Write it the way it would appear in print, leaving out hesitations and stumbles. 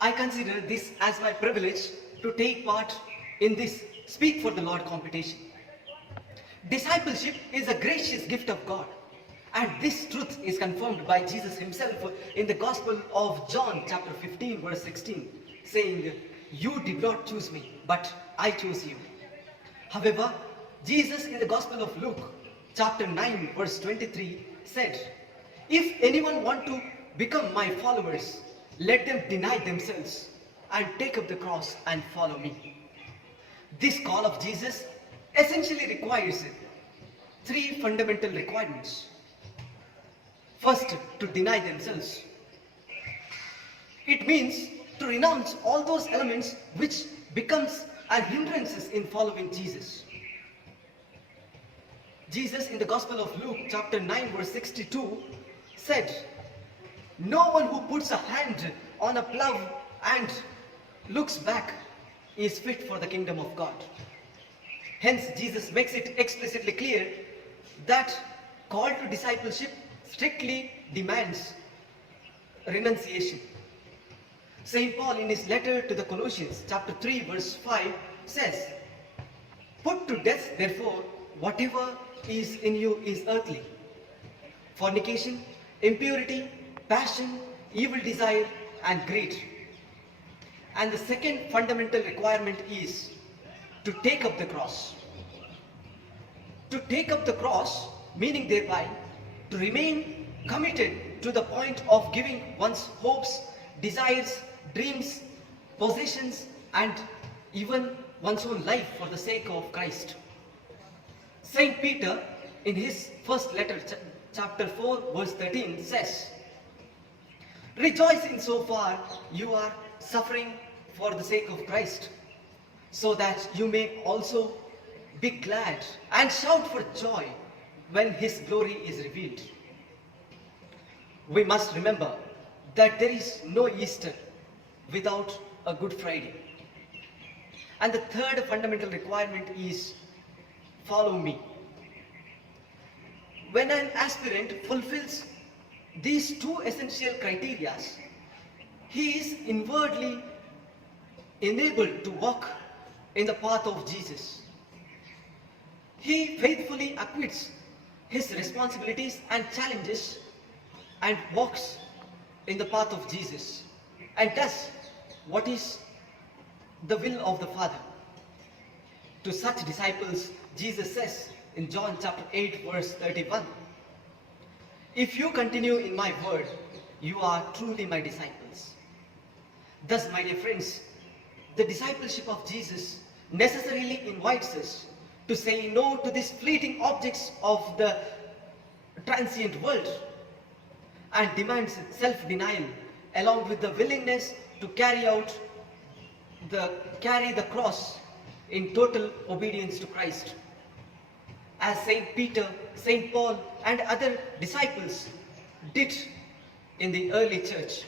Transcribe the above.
I consider this as my privilege to take part in this Speak for the Lord competition. Discipleship is a gracious gift of God, and this truth is confirmed by Jesus himself in the Gospel of John chapter 15 verse 16, saying, "You did not choose me, but I chose you." However, Jesus in the Gospel of Luke chapter 9 verse 23 said, "If anyone want to become my followers, let them deny themselves and take up the cross and follow me." This call of Jesus essentially requires three fundamental requirements. First, to deny themselves. It means to renounce all those elements which becomes a hindrances in following Jesus. Jesus in the Gospel of Luke chapter 9 verse 62 said, "No one who puts a hand on a plough and looks back is fit for the kingdom of God." Hence, Jesus makes it explicitly clear that call to discipleship strictly demands renunciation. St. Paul in his letter to the Colossians chapter 3 verse 5 says, "Put to death therefore whatever is in you is earthly: fornication, impurity, passion, evil desire, and greed." And the second fundamental requirement is to take up the cross. To take up the cross, meaning thereby to remain committed to the point of giving one's hopes, desires, dreams, possessions, and even one's own life for the sake of Christ. Saint Peter, in his first letter, chapter 4, verse 13, says, "Rejoice in so far you are suffering for the sake of Christ, so that you may also be glad and shout for joy when his glory is revealed." We must remember that there is no Easter without a Good Friday. And the third fundamental requirement is follow me. When an aspirant fulfills these two essential criteria, he is inwardly enabled to walk in the path of Jesus. He faithfully acquits his responsibilities and challenges and walks in the path of Jesus and does what is the will of the Father. To such disciples, Jesus says in John chapter 8 verse 31, "If you continue in my word, you are truly my disciples." Thus, my dear friends, the discipleship of Jesus necessarily invites us to say no to these fleeting objects of the transient world and demands self-denial along with the willingness to carry the cross in total obedience to Christ. As Saint Peter, Saint Paul, and other disciples did in the early church.